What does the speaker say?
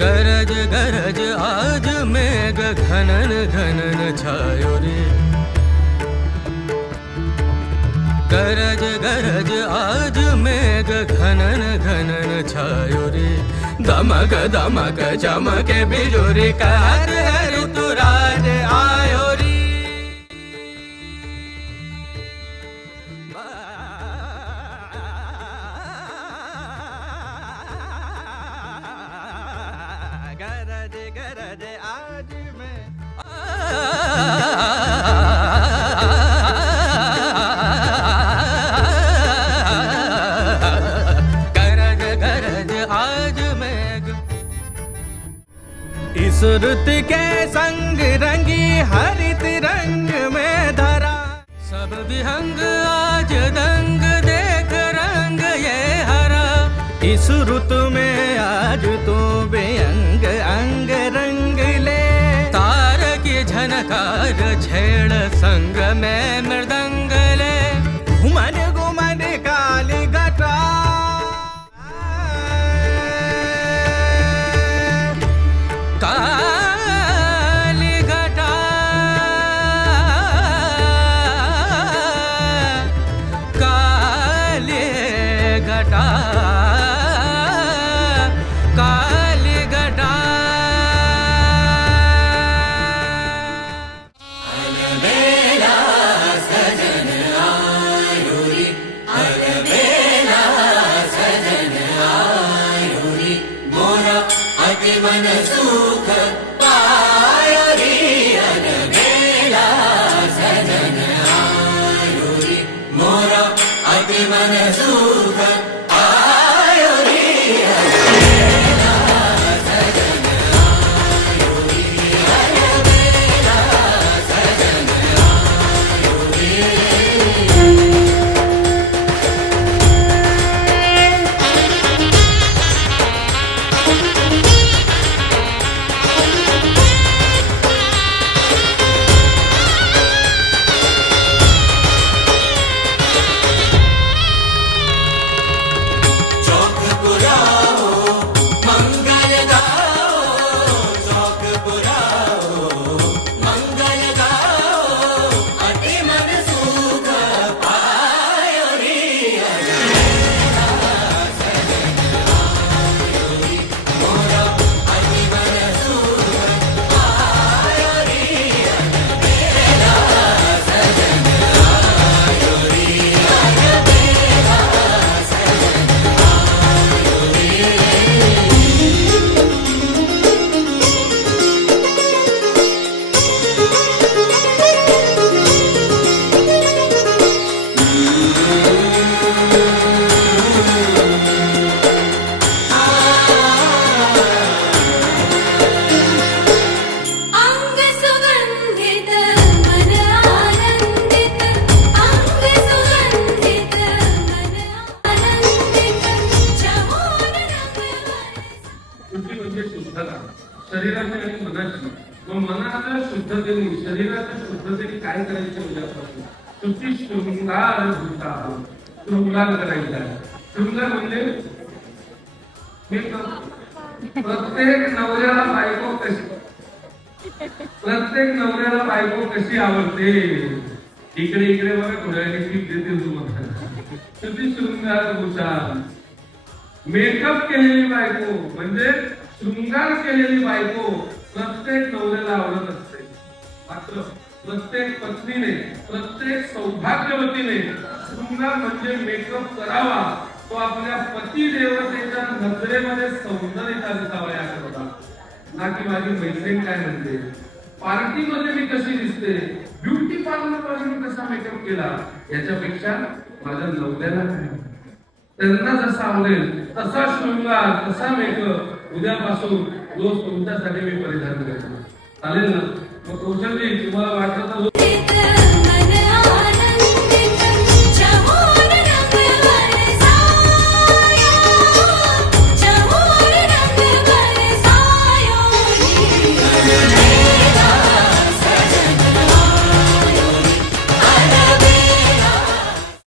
गरज गरज आज मेघ घनन घनन छायो रे, गरज गरज आज मेघ घनन घनन छायो रे, दमक दमक चमके बिजुरी कहर ऋतुराज आयो रे। गरज गरज आज में गरज गरज आज मेघ, इस रुत के संग रंगी हरित रंग में धरा, सब विहंग आज दंग देख रंग ये हरा, इस रुत में आज तो बेअंग अंग रंग ले, तार की झनकार छेड़ संग में मृदंग ले, घुमन घुमन काली घटा, काली घटा, काली घटा, काली घटा। अलबेला सजन आयो रे, अलबेला सजन आयो रे, मोरा अति मन सुख पायो रे, अलबेला सजन आयो रे, मोरा अति मन सुख आयो रे, अलबेला सजन आयो रे, अलबेला सजन आयो रे। चौक पुराओ मंगल गाओ, चौक पुराओ मंगल गाओ, अति मन सुख पायो रे, अलबेला सजन आयो रे, मोरा अति मन सुख पायो रे, अलबेला सजन आयो रे, अलबेला सजन आयो रे। अंग सुगंधित मन आनंदित, अंग सुगंधित मन आनंदित, चमोर रंग शुद्धी म्हणजे शुद्धता शरीराची आणि मनाची, मग मनाच्या शुद्धतेने शरीराच्या शुद्धतेने काय करायचं उद्यापासून शुद्धी शृंगार होता, शृंगार करायचा, शृंगार म्हणजे प्रत्येक नवऱ्याला बायको कशी, प्रत्येक नवऱ्याला बायको कशी आवडते, इकडे इकडे बघा थोड्या टीप देतील तुम्हाला, शुद्धी शृंगार होता, मेकअप केलेली बायको म्हणजे शृंगार केलेली बायको प्रत्येक नवऱ्याला आवडत असते, मात्र प्रत्येक पत्नीने प्रत्येक सौभाग्यवतीने शृंगार म्हणजे मेकअप करावा, तो आपल्या पती देवतेच्या नजरेमध्ये सौंदर्याचा दिसावा याकरता, ना की माझी मैत्रीण काय म्हणते, पार्टीमध्ये मी कशी दिसते, ब्युटी पार्लर मध्ये मी कसा मेकअप केला, याच्यापेक्षा माझ्या नवऱ्याला काय, त्यांना जसा आवडेल तसा शृंगार तसा मेकअप उद्यापासून रोज तुमच्यासाठी मी परिधान करेन, चालेल ना? मग कौशल्य तुम्हाला वाटलं तर